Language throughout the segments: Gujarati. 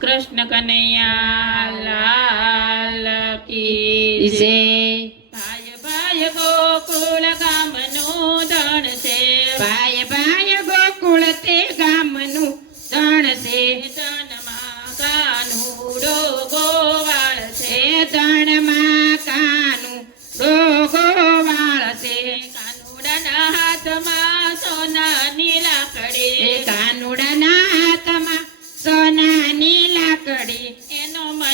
કૃષ્ણ કનૈયા લાલ કી જય. ભાઈ ભાઈ ગોકુલ ગામનું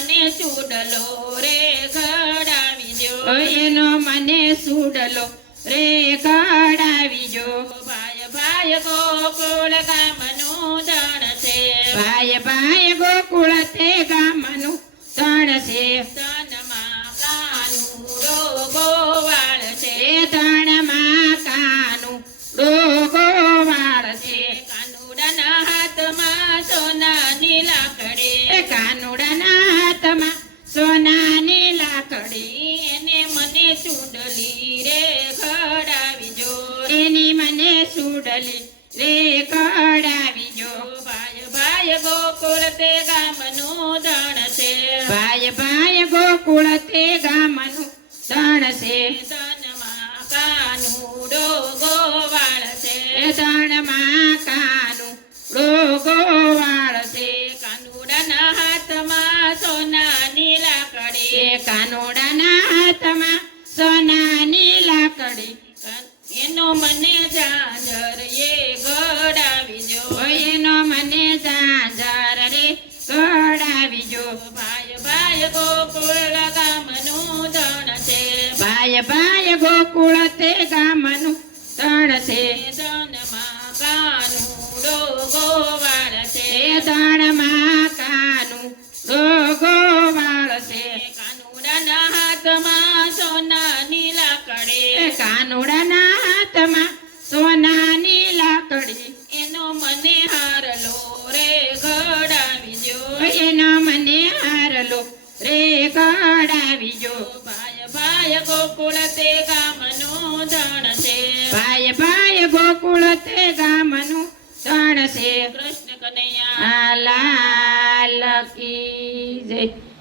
મને ચૂડલો રે ઘડાવી દો. એનો મને સુડલો રે કડાવી જો ભાઈ ભાઈ ગોકુળ ગામનું ધણ છે. ભાઈ ભાઈ ગોકુળ તે ચૂડલી રે ઘડાવી જો. એની મને સુડલી રે કડાવી જો. ભાઈ ભાઈ ગોકુળ તે ગામનું ધણ છે. ભાઈ ભાઈ ગોકુળ તે ગામનું ધણ છે. ધનમાં કાનુડો ગોવાળ છે. એ ધણમાં કાનું ડોગો વાળ છે. કાનુડાના હાથમાં સોનાની લાકડી. કાનુડાના હાથમાં લાકડી એનો મને ઝાંઝર એ ઘડાવી જો. એનો મને ઝાંઝર રે ગડાવી જો. ભાઈ ભાઈ ગોકુળ ગામનું ધણ છે. ભાઈ ભાઈ ગોકુળ તે ગામનું ધણ છે. કાનોડાના સોનાની લાકડી. એનો મને હારલો રે ઘડાવી એનો મને હારલો રે ઘડાવી જો. ભાય ગોકુળ તે ગામનો ધણ છે. ભાય ભાય ગોકુળ તે ગામનું ધણ છે. કૃષ્ણ કનૈયા. લાલ કી જય.